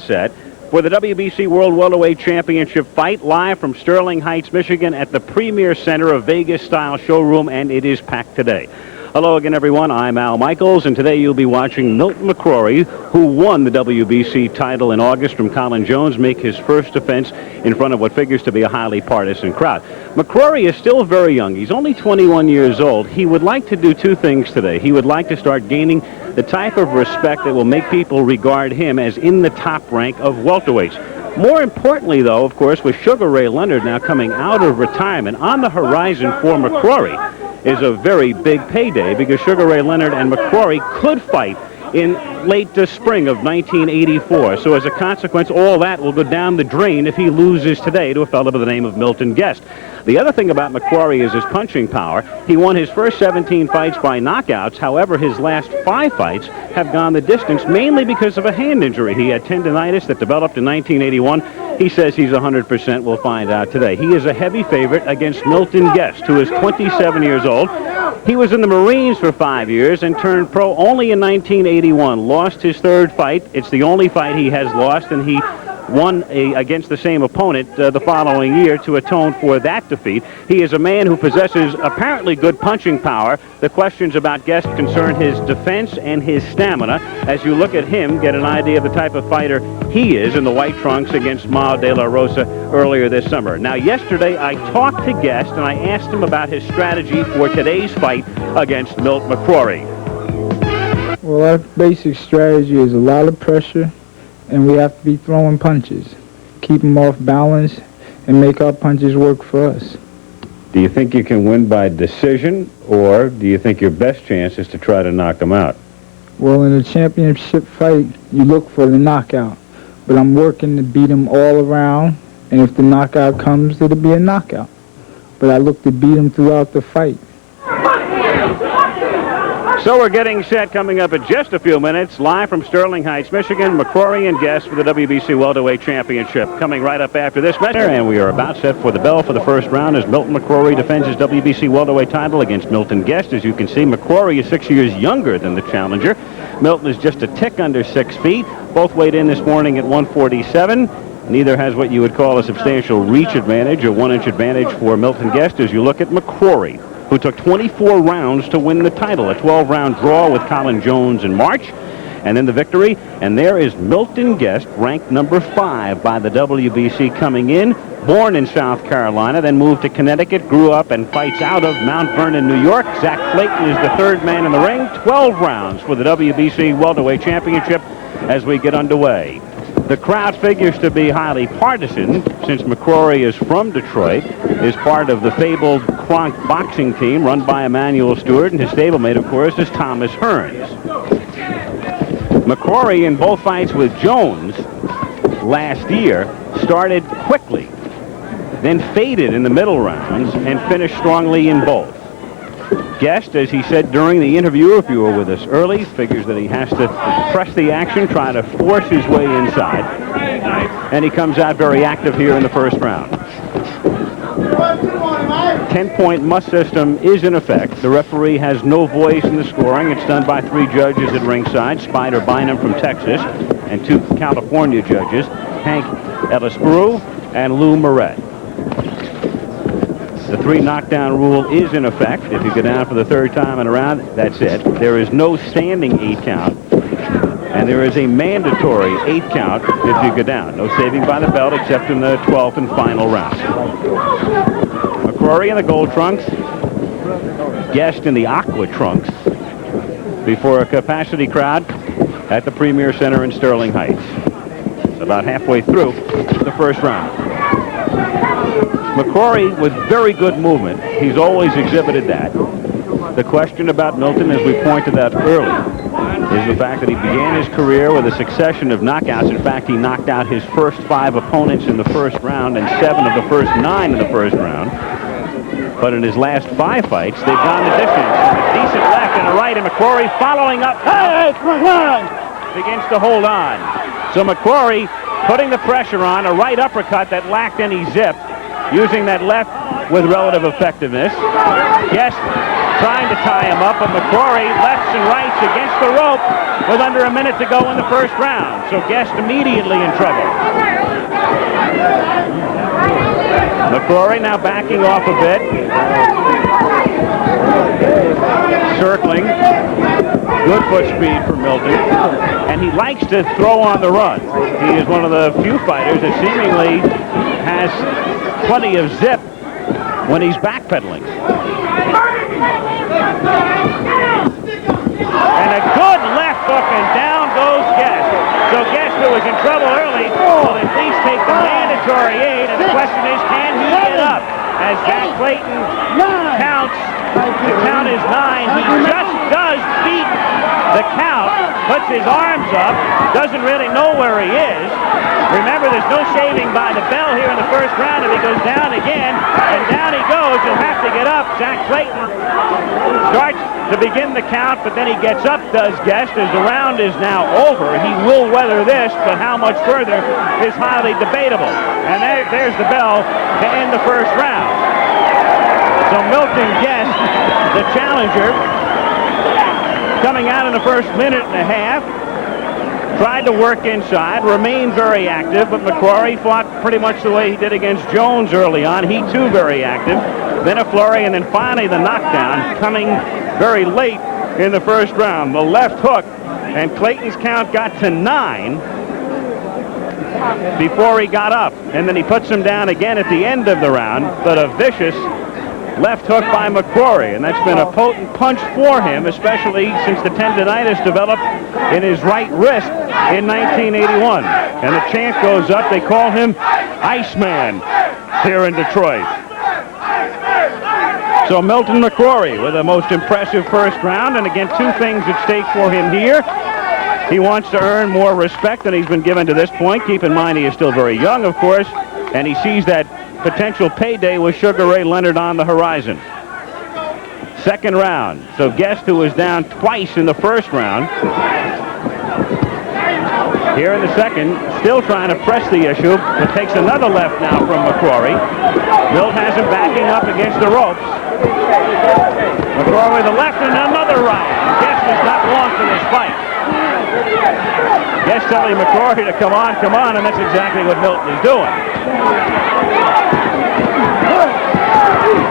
Set for the WBC World Welterweight Championship fight, live from Sterling Heights, Michigan at the Premier Center, a Vegas-style showroom, and it is packed today. Hello again, everyone. I'm Al Michaels, and today you'll be watching Milton McCrory, who won the WBC title in August from Colin Jones, make his first defense in front of what figures to be a highly partisan crowd. McCrory is still very young. He's only 21 years old. He would like to do two things today. He would like to start gaining the type of respect that will make people regard him as in the top rank of welterweights. More importantly, though, of course, with Sugar Ray Leonard now coming out of retirement, on the horizon for McCrory is a very big payday, because Sugar Ray Leonard and McCrory could fight in late spring of 1984. So as a consequence, all that will go down the drain if he loses today to a fellow by the name of Milton Guest. The other thing about McCrory is his punching power. He won his first 17 fights by knockouts. However, his last 5 fights have gone the distance, mainly because of a hand injury. He had tendonitis that developed in 1981. He says he's 100%. We'll find out today. He is a heavy favorite against Milton Guest, who is 27 years old. He was in the Marines for 5 years and turned pro only in 1981. Lost his third fight. It's the only fight he has lost, and he won against the same opponent the following year to atone for that defeat. He is a man who possesses apparently good punching power. The questions about Guest concern his defense and his stamina. As you look at him, get an idea of the type of fighter he is in the white trunks against Mao de la Rosa earlier this summer. Now, yesterday I talked to Guest and I asked him about his strategy for today's fight against Milton McCrory. Well, our basic strategy is a lot of pressure, and we have to be throwing punches, keep them off balance, and make our punches work for us. Do you think you can win by decision, or do you think your best chance is to try to knock him out? Well, in a championship fight, you look for the knockout, but I'm working to beat him all around, and if the knockout comes, it'll be a knockout. But I look to beat him throughout the fight. So we're getting set, coming up in just a few minutes, live from Sterling Heights, Michigan, McCrory and Guest for the WBC Welterweight Championship. Coming right up after this match, and we are about set for the bell for the first round as Milton McCrory defends his WBC Welterweight title against Milton Guest. As you can see, McCrory is 6 years younger than the challenger. Milton is just a tick under 6 feet. Both weighed in this morning at 147. Neither has what you would call a substantial reach advantage, a 1-inch advantage for Milton Guest as you look at McCrory, who took 24 rounds to win the title, a 12-round draw with Colin Jones in March, and then the victory. And there is Milton Guest, ranked number 5 by the WBC coming in, born in South Carolina, then moved to Connecticut, grew up and fights out of Mount Vernon, New York. Zach Clayton is the third man in the ring. 12 rounds for the WBC Welterweight Championship as we get underway. The crowd figures to be highly partisan, since McCrory is from Detroit, is part of the fabled Kronk boxing team run by Emmanuel Stewart, and his stablemate, of course, is Thomas Hearns. McCrory, in both fights with Jones last year, started quickly, then faded in the middle rounds, and finished strongly in both. Guest, as he said during the interview, if you were with us early, figures that he has to press the action, try to force his way inside. And he comes out very active here in the first round. 10-point must system is in effect. The referee has no voice in the scoring. It's done by 3 judges at ringside, Spider Bynum from Texas, and 2 California judges, Hank Ellis-Brew and Lou Moret. The 3 knockdown rule is in effect. If you go down for the 3rd time in a round, that's it. There is no standing 8 count, and there is a mandatory 8 count if you go down. No saving by the belt except in the 12th and final round. McCrory in the gold trunks, Guest in the aqua trunks, before a capacity crowd at the Premier Center in Sterling Heights. About halfway through the first round. McCrory with very good movement. He's always exhibited that. The question about Milton, as we pointed out early, is the fact that he began his career with a succession of knockouts. In fact, he knocked out his first 5 opponents in the first round and 7 of the first 9 in the first round. But in his last 5 fights, they've gone the distance. And a decent left and a right, and McCrory following up. Hey, come on! Begins to hold on. So McCrory putting the pressure on, a right uppercut that lacked any zip, using that left with relative effectiveness. Guest trying to tie him up, but McCrory lefts and rights against the rope with under a minute to go in the first round. So Guest immediately in trouble. McCrory now backing off a bit. Circling. Good foot speed for Milton. And he likes to throw on the run. He is one of the few fighters that seemingly has plenty of zip when he's backpedaling. And a good left hook, and down goes Guest. So Guest, who was in trouble early, will at least take the mandatory aid, and the question is, can he get up? As Jack Clayton counts, the count is 9. He just does beat the count, puts his arms up, doesn't really know where he is. Remember, there's no saving by the bell here in the first round. If he goes down again, and down he goes, he'll have to get up. Jack Clayton starts to begin the count, but then he gets up, does Guest, as the round is now over. He will weather this, but how much further is highly debatable. And there's the bell to end the first round. So Milton Guest, the challenger, coming out in the first minute and a half, tried to work inside, remained very active, but McCrory fought pretty much the way he did against Jones early on. He too very active. Then a flurry, and then finally the knockdown coming very late in the first round. The left hook, and Clayton's count got to 9 before he got up. And then he puts him down again at the end of the round, but a vicious left hook by McCrory, and that's been a potent punch for him, especially since the tendonitis developed in his right wrist in 1981. And the chant goes up. They call him Iceman here in Detroit. So Milton McCrory with a most impressive first round, and again, two things at stake for him here. He wants to earn more respect than he's been given to this point. Keep in mind he is still very young, of course, and he sees that potential payday with Sugar Ray Leonard on the horizon. Second round. So Guest, who was down twice in the first round, here in the second, still trying to press the issue, but takes another left now from McCrory. Milt has him backing up against the ropes. McCrory with a left and another right. Guest is not long for this fight. Guest telling McCrory to come on, and that's exactly what Milton is doing.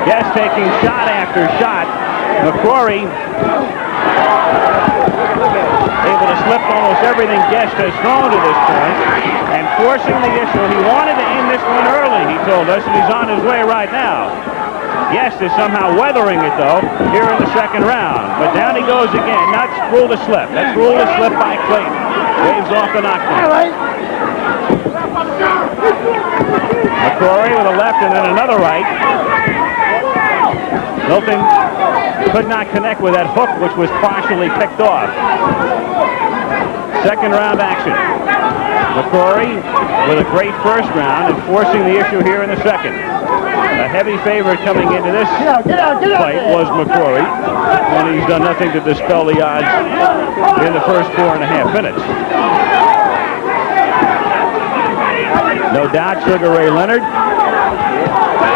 Guest taking shot after shot. McCrory able to slip almost everything Guest has thrown to this point and forcing the issue. He wanted to end this one early, he told us, and he's on his way right now. Guest is somehow weathering it, though, here in the second round. But down he goes again. That's rule to slip. That's rule to slip by Clayton. Waves off the knockdown. McCrory with a left and then another right. Milton could not connect with that hook, which was partially picked off. Second round action. McCrory with a great first round and forcing the issue here in the second. A heavy favorite coming into this fight was McCrory, and he's done nothing to dispel the odds in the first 4.5 minutes. No doubt Sugar Ray Leonard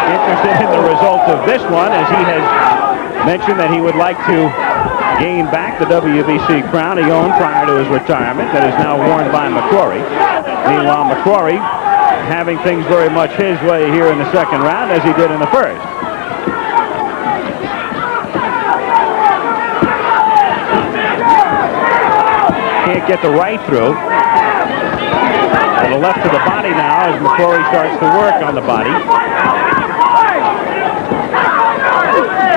interested in the result of this one, as he has mentioned that he would like to gain back the WBC crown he owned prior to his retirement, that is now worn by McCrory. Meanwhile, McCrory having things very much his way here in the second round, as he did in the first. Can't get the right through. And the left to the body now as McCrory starts to work on the body.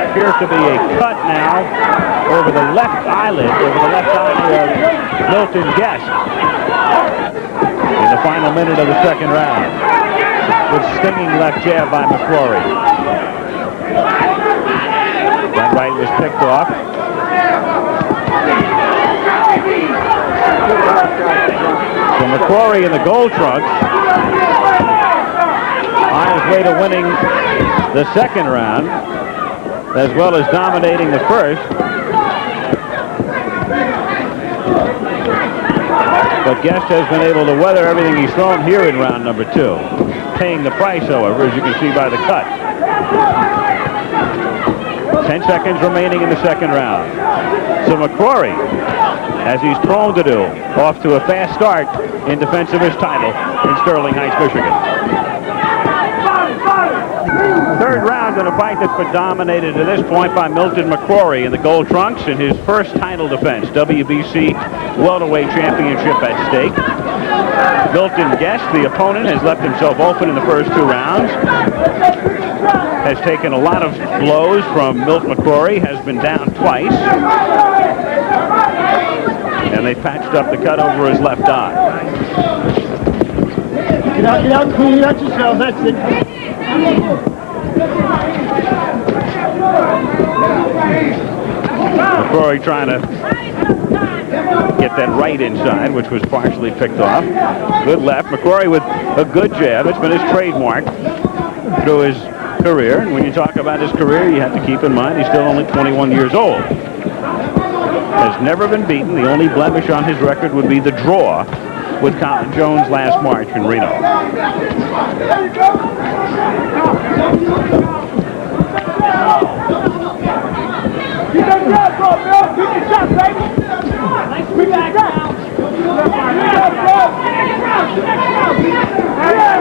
Appears to be a cut now over the left eyelid, of Milton Guest. In the final minute of the second round, with stinging left jab by McCrory. That right was picked off. So McCrory in the gold trunks on his way to winning the second round, as well as dominating the first. But Guest has been able to weather everything he's thrown here in round number 2. Paying the price, however, as you can see by the cut. 10 seconds remaining in the second round. So McCrory, as he's prone to do, off to a fast start in defense of his title in Sterling Heights, Michigan. Third round in a fight that's been dominated to this point by Milton McCrory in the gold trunks in his first title defense, WBC welterweight championship at stake. Milton Guest, the opponent, has left himself open in the first 2 rounds. Has taken a lot of blows from Milton McCrory, has been down twice. And they patched up the cut over his left eye. Get out, clean out yourself, that's it. McCrory trying to get that right inside, which was partially picked off. Good left. McCrory with a good jab. It's been his trademark through his career. And when you talk about his career, you have to keep in mind he's still only 21 years old. Has never been beaten. The only blemish on his record would be the draw with Colin Jones last March in Reno.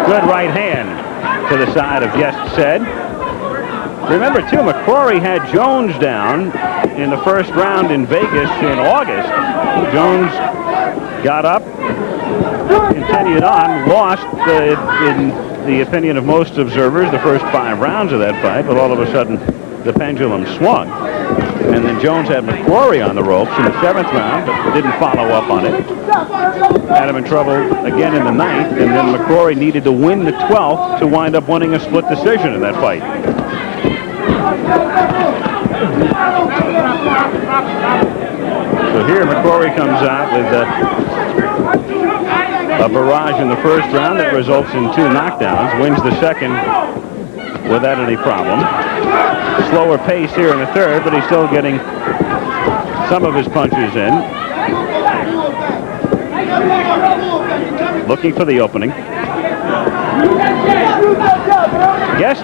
Good right hand to the side of Guest said. Remember, too, McCrory had Jones down in the first round in Vegas in August. Jones got up, continued on, lost, in the opinion of most observers, the first 5 rounds of that fight, but all of a sudden the pendulum swung. And then Jones had McCrory on the ropes in the 7th round, but didn't follow up on it. Had him in trouble again in the 9th, and then McCrory needed to win the 12th to wind up winning a split decision in that fight. So here McCrory comes out with a barrage in the first round that results in 2 knockdowns, wins the second without any problem. Slower pace here in the third, but he's still getting some of his punches in. Looking for the opening. Guest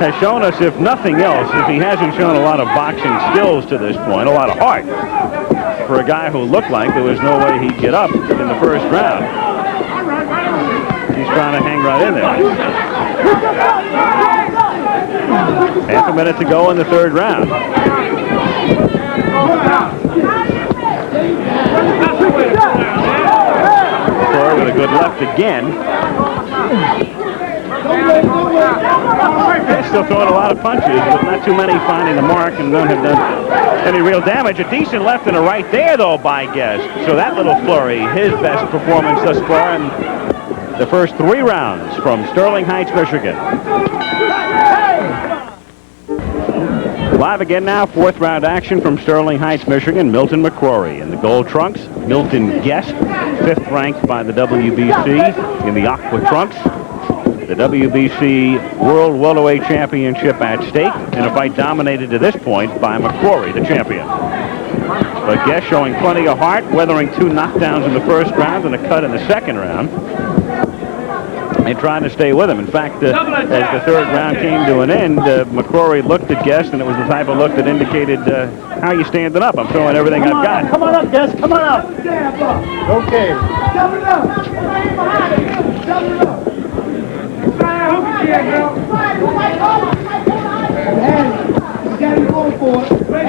has shown us, if nothing else, if he hasn't shown a lot of boxing skills to this point, a lot of heart, for a guy who looked like there was no way he'd get up in the first round. He's trying to hang right in there. Half a minute to go in the third round. McCrory with a good left again. They're still throwing a lot of punches, but not too many finding the mark, and none have done any real damage. A decent left and a right there, though, by Guest. So that little flurry, his best performance thus far in the first 3 rounds from Sterling Heights, Michigan. Live again now, 4th round action from Sterling Heights, Michigan. Milton McCrory in the gold trunks. Milton Guest, 5th ranked by the WBC in the aqua trunks. The WBC World Welterweight Championship at stake in a fight dominated to this point by McCrory, the champion. But Guest showing plenty of heart, weathering 2 knockdowns in the first round and a cut in the second round. And trying to stay with him. In fact, as the third round came to an end, McCrory looked at Guest, and it was the type of look that indicated, how you standing up? I'm throwing everything I've got. Come on up, Guest. Come on up. Okay.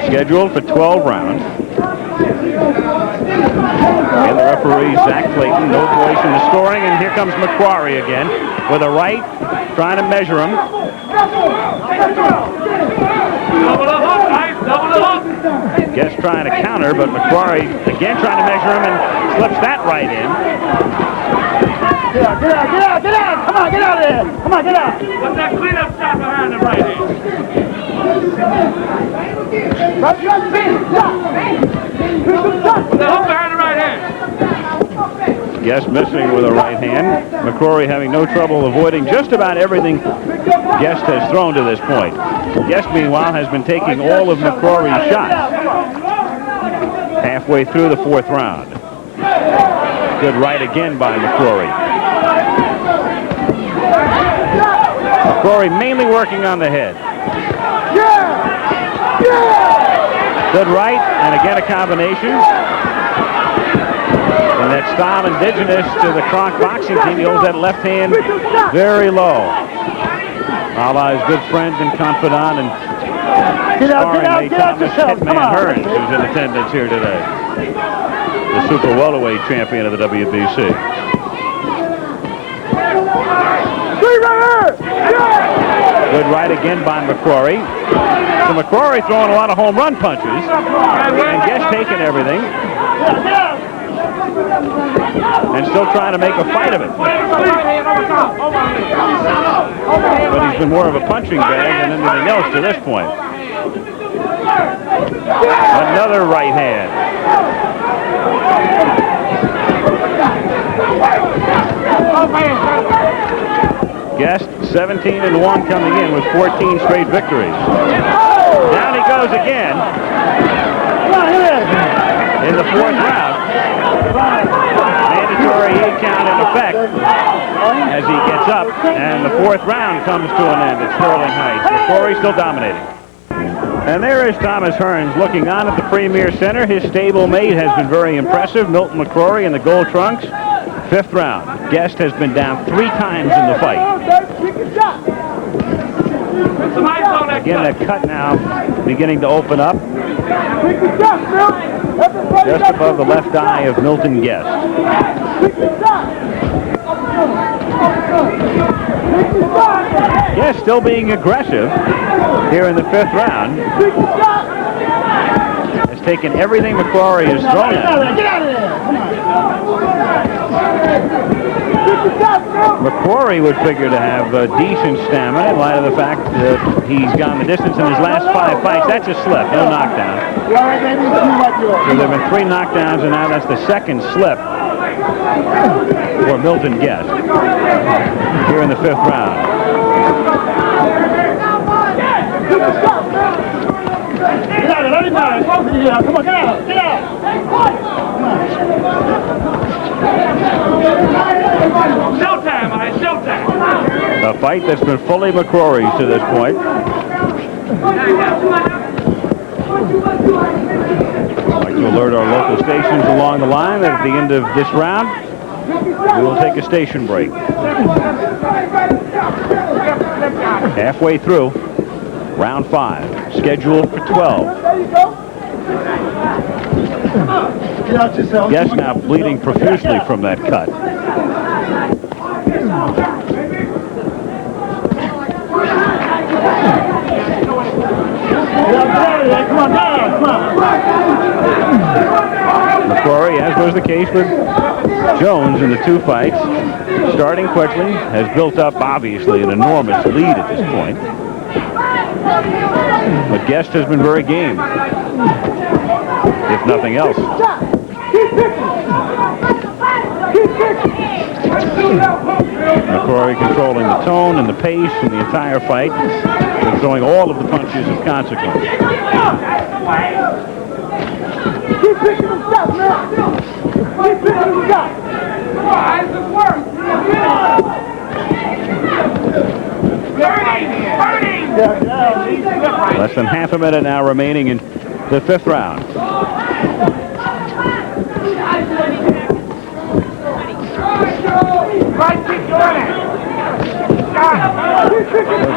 Scheduled for 12 rounds. And the referee, Zach Clayton, no voice in the scoring, and here comes McCrory again with a right, trying to measure him. Guest trying to counter, but McCrory again trying to measure him and slips that right in. Get out, get out, get out, get out! Come on, get out of there! Come on, get out! Put that cleanup shot behind the right hand. Put the hook behind the right hand. Guest missing with a right hand. McCrory having no trouble avoiding just about everything Guest has thrown to this point. Guest, meanwhile, has been taking all of McCrory's shots. Halfway through the 4th round. Good right again by McCrory. McCrory mainly working on the head. Good right, and again a combination. And that style indigenous to the Kronk boxing team. He holds that left hand very low. A la his good friend and confidant and sparring mate Thomas Hitman Hearns, who's in attendance here today. The super welterweight champion of the WBC. Good right again by McCrory. So McCrory throwing a lot of home run punches. And Guest taking everything. And still trying to make a fight of it. But he's been more of a punching bag than anything else to this point. Another right hand. Guest 17-1 coming in with 14 straight victories. Down he goes again in the fourth round. Mandatory heat count in effect as he gets up, and the fourth round comes to an end at Sterling Heights. McCrory still dominating. And there is Thomas Hearns looking on at the Premier Center. His stablemate has been very impressive. Milton McCrory in the gold trunks. Fifth round. Guest has been down 3 times in the fight. Again, that cut now beginning to open up. Just above the left eye of Milton Guest. Guest still being aggressive here in the fifth round. Has taken everything McCrory has thrown at him. Get out of there! McCrory would figure to have decent stamina in light of the fact that he's gone the distance in his last 5 fights. That's a slip, no knockdown. So there have been 3 knockdowns, and now that's the second slip for Milton Guest here in the fifth round. Get out of it, everybody! Come on, get out! Get out! Showtime, man, showtime! A fight that's been fully McCrory's to this point. I'd like to alert our local stations along the line that at the end of this round, we will take a station break. Halfway through round 5, scheduled for 12. Guest now bleeding profusely from that cut. McCrory, as was the case with Jones in the 2 fights, starting quickly, has built up obviously an enormous lead at this point. But Guest has been very game, if nothing else. McCrory controlling the tone and the pace in the entire fight, and throwing all of the punches of consequence. Keep picking them shots, man! Keep picking them shots! How's it work? Less than half a minute now remaining in the fifth round.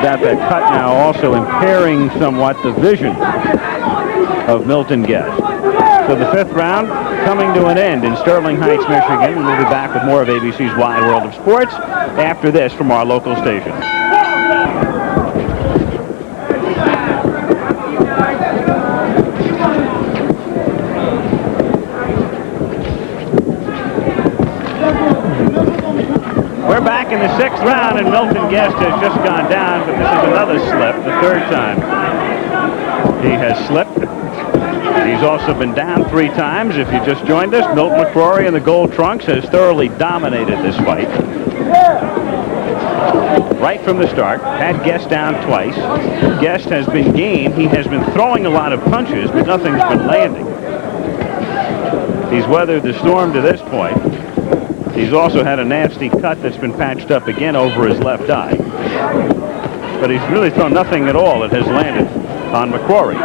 Got that cut now also impairing somewhat the vision of Milton Guest. So the fifth round coming to an end in Sterling Heights, Michigan. We'll be back with more of ABC's Wide World of Sports after this from our local station. We're back in the sixth round, and Milton Guest has just gone down, but this is another slip, the third time he has slipped. He's also been down 3 times. If you just joined us, Milton McCrory in the gold trunks has thoroughly dominated this fight. Right from the start, had Guest down twice. Guest has been game. He has been throwing a lot of punches, but nothing's been landing. He's weathered the storm to this point. He's also had a nasty cut that's been patched up again over his left eye. But he's really thrown nothing at all that has landed. on McCrory.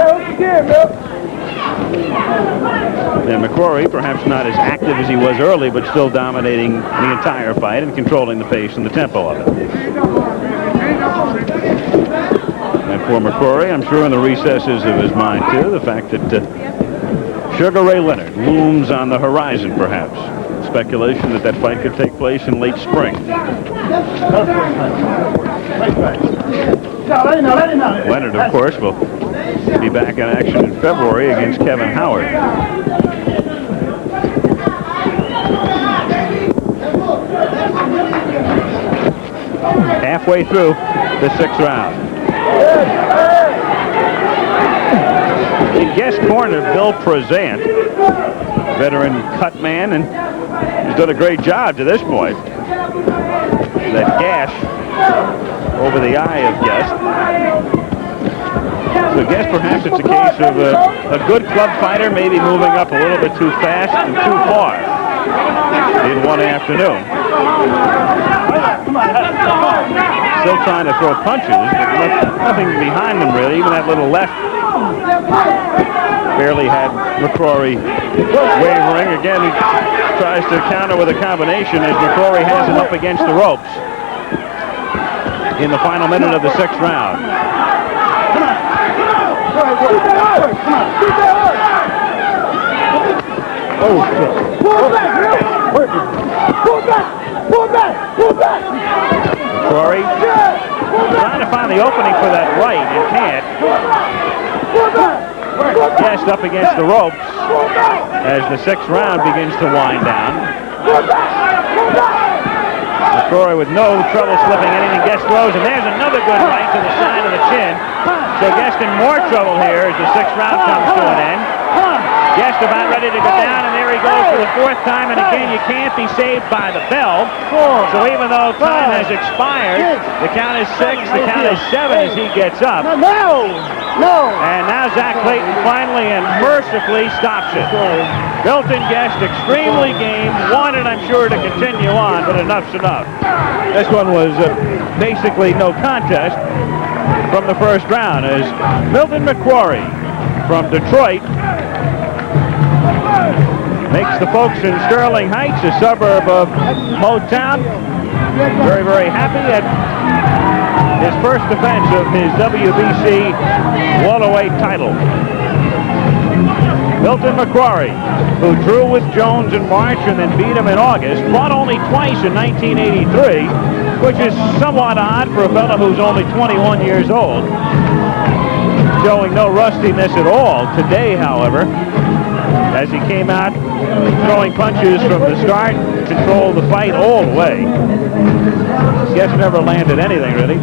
And McCrory, perhaps not as active as he was early, but still dominating the entire fight and controlling the pace and the tempo of it. And for McCrory, I'm sure in the recesses of his mind, too, the fact that Sugar Ray Leonard looms on the horizon, perhaps. Speculation that that fight could take place in late spring. Leonard, of course, will be back in action in February against Kevin Howard. Halfway through the 6th round. The guest corner, Bill Prezant, veteran cut man, and he's done a great job to this point. That gash over the eye of Guest. So Guest, perhaps it's a case of a good club fighter, maybe moving up a little bit too fast and too far in one afternoon. Still trying to throw punches, but nothing behind them really. Even that little left barely had McCrory wavering. Again, he tries to counter with a combination as McCrory has him up against the ropes in the final minute of the 6th round. Oh, shit. Pull back, Bill. Pull back. Pull back. Pull back. McCrory trying to find the opening for that right and can't. Guest up against the ropes as the 6th round begins to wind down. McCrory with no trouble slipping anything. Guest throws, and there's another good right to the side of the chin. So Guest in more trouble here as the 6th round comes to an end. Guest about ready to go down, and there he goes for the 4th time, and again, you can't be saved by the bell. So even though time has expired, the count is 6, the count is 7 as he gets up. No. And now Zach Clayton finally and mercifully stops it. Milton Guest extremely game, wanted, I'm sure, to continue on, but enough's enough. This one was basically no contest from the 1st round as Milton McCrory from Detroit makes the folks in Sterling Heights, a suburb of Motown, very, very happy at his first defense of his WBC welterweight title. Milton McCrory, who drew with Jones in March and then beat him in August, fought only twice in 1983, which is somewhat odd for a fellow who's only 21 years old, showing no rustiness at all today, however, as he came out throwing punches from the start, controlled the fight all the way. Guest never landed anything, really.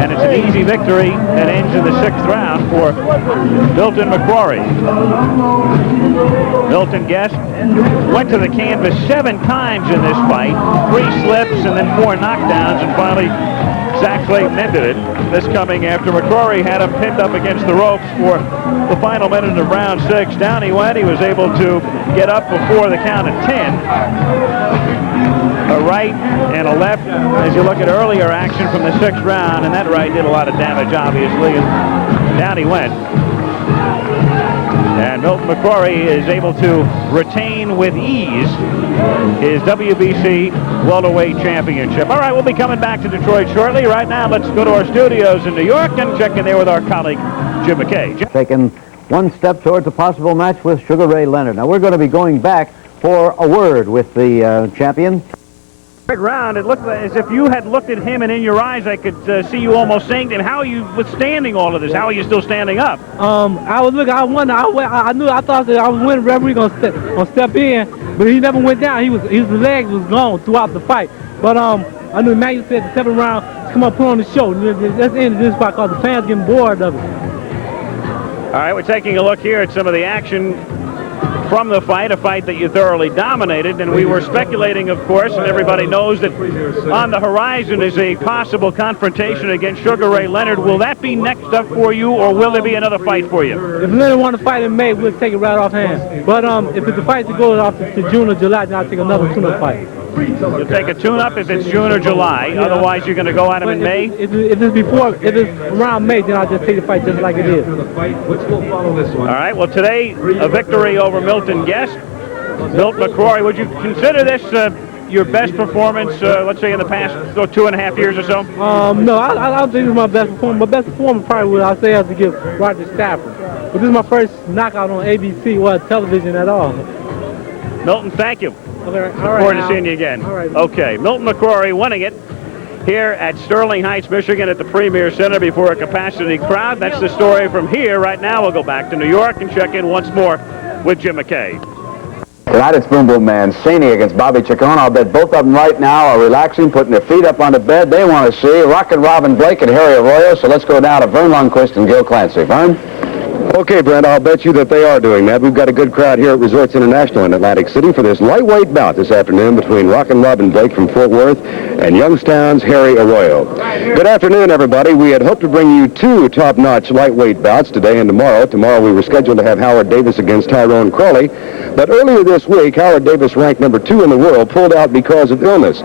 And it's an easy victory that ends in the 6th round for Milton McCrory. Milton Guest went to the canvas 7 times in this fight, 3 slips and then 4 knockdowns, and finally Zach Clayton ended it. This coming after McCrory had him pinned up against the ropes for the final minute of round 6. Down he went. He was able to get up before the count of 10. A right and a left as you look at earlier action from the 6th round, and that right did a lot of damage, obviously, and down he went. And Milton McCrory is able to retain with ease his WBC welterweight championship. All right, we'll be coming back to Detroit shortly. Right now, let's go to our studios in New York and check in there with our colleague, Jim McKay. Jim? Taking one step towards a possible match with Sugar Ray Leonard. Now, we're going to be going back for a word with the champion. Third round, it looked as if you had looked at him, and in your eyes, I could see you almost saying to him, how are you withstanding all of this? How are you still standing up? I was looking. I wonder. I thought that I was winning. Referee gonna step in, but he never went down. His legs was gone throughout the fight. But I knew Manuel said the 7th round, come on, put on the show. That's the end of this fight because the fans getting bored of it. All right, we're taking a look here at some of the action from the fight, a fight that you thoroughly dominated, and we were speculating, of course, and everybody knows that on the horizon is a possible confrontation against Sugar Ray Leonard. Will that be next up for you, or will there be another fight for you? If Leonard want to fight in May, we'll take it right off hand. But if it's a fight that goes off to June or July, then I'll take another tune-up fight. You'll take a tune-up if it's June or July. Yeah. Otherwise, you're going to go at him in May? If it's around May, then I'll just take the fight just like it is. All right. Well, today, a victory over Milton Guest. Milton McCrory, would you consider this your best performance, let's say, in the past 2.5 years or so? No, I don't think it's my best performance. My best performance probably would I say has to give Roger Stafford. But this is my first knockout on ABC or television at all. Milton, thank you. Okay, all Look right, forward to Al. seeing you again. All right. Okay, Milton McCrory winning it here at Sterling Heights, Michigan at the Premier Center before a capacity crowd. That's the story from here. Right now, we'll go back to New York and check in once more with Jim McKay. Tonight it's Boom Boom Mancini against Bobby Chacon. I'll bet both of them right now are relaxing, putting their feet up on the bed. They want to see Rockin' Robin Blake and Harry Arroyo. So let's go down to Vern Lundquist and Gil Clancy. Vern? Okay, Brent, I'll bet you that they are doing that. We've got a good crowd here at Resorts International in Atlantic City for this lightweight bout this afternoon between Rockin' Robin Blake from Fort Worth and Youngstown's Harry Arroyo. Good afternoon, everybody. We had hoped to bring you two top-notch lightweight bouts today and tomorrow. Tomorrow we were scheduled to have Howard Davis against Tyrone Crawley. But earlier this week, Howard Davis, ranked number 2 in the world, pulled out because of illness.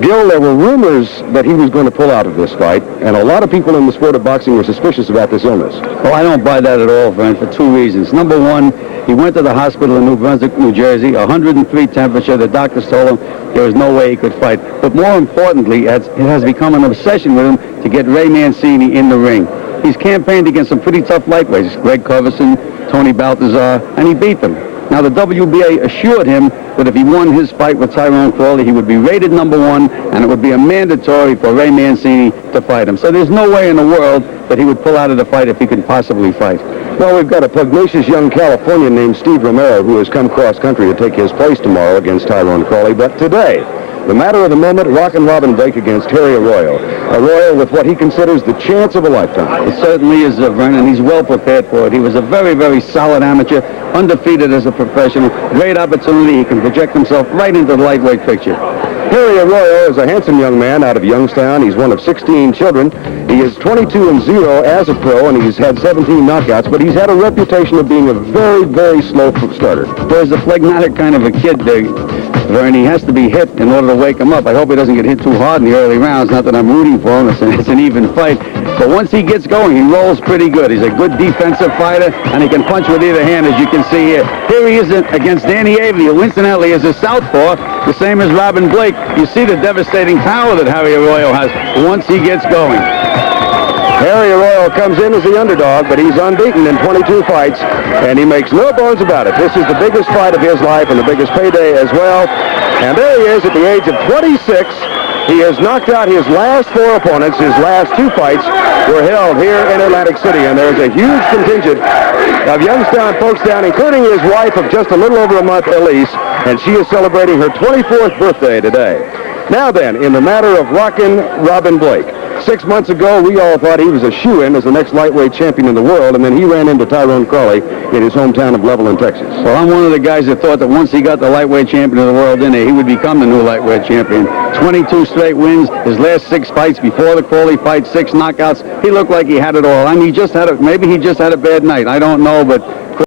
Gil, there were rumors that he was going to pull out of this fight, and a lot of people in the sport of boxing were suspicious about this illness. Well, I don't buy that at all, Frank, for 2 reasons. Number one, he went to the hospital in New Brunswick, New Jersey, 103 temperature. The doctors told him there was no way he could fight. But more importantly, it has become an obsession with him to get Ray Mancini in the ring. He's campaigned against some pretty tough lightweights, Greg Coverson, Tony Baltazar, and he beat them. Now, the WBA assured him that if he won his fight with Tyrone Crawley, he would be rated number 1, and it would be a mandatory for Ray Mancini to fight him. So there's no way in the world that he would pull out of the fight if he could possibly fight. Well, we've got a pugnacious young Californian named Steve Romero who has come cross-country to take his place tomorrow against Tyrone Crawley. But today, the matter of the moment, Rockin' Robin Blake against Harry Arroyo. Arroyo with what he considers the chance of a lifetime. It certainly is, Vernon. He's well prepared for it. He was a very, very solid amateur, undefeated as a professional. Great opportunity. He can project himself right into the lightweight picture. Harry Arroyo is a handsome young man out of Youngstown. He's one of 16 children. He is 22-0 as a pro, and he's had 17 knockouts, but he's had a reputation of being a very, very slow starter. There's a phlegmatic kind of a kid there, Vern. He has to be hit in order to wake him up. I hope he doesn't get hit too hard in the early rounds. Not that I'm rooting for him. It's an even fight. But once he gets going, he rolls pretty good. He's a good defensive fighter, and he can punch with either hand, as you can see here. Here he is against Danny Avey, who incidentally is a southpaw, the same as Robin Blake. You see the devastating power that Harry Arroyo has once he gets going. Harry Arroyo comes in as the underdog, but he's unbeaten in 22 fights, and he makes no bones about it. This is the biggest fight of his life and the biggest payday as well. And there he is at the age of 26. He has knocked out his last 4 opponents. His last 2 fights were held here in Atlantic City, and there's a huge contingent of Youngstown folks down, including his wife of just a little over a month, Elise, and she is celebrating her 24th birthday today. Now then, in the matter of Rockin' Robin Blake, 6 months ago, we all thought he was a shoo-in as the next lightweight champion in the world, and then he ran into Tyrone Crawley in his hometown of Levelland, Texas. Well, I'm one of the guys that thought that once he got the lightweight champion of the world in there, he would become the new lightweight champion. 22 straight wins, his last 6 fights before the Crawley fight, 6 knockouts. He looked like he had it all. I mean, maybe he just had a bad night. I don't know, but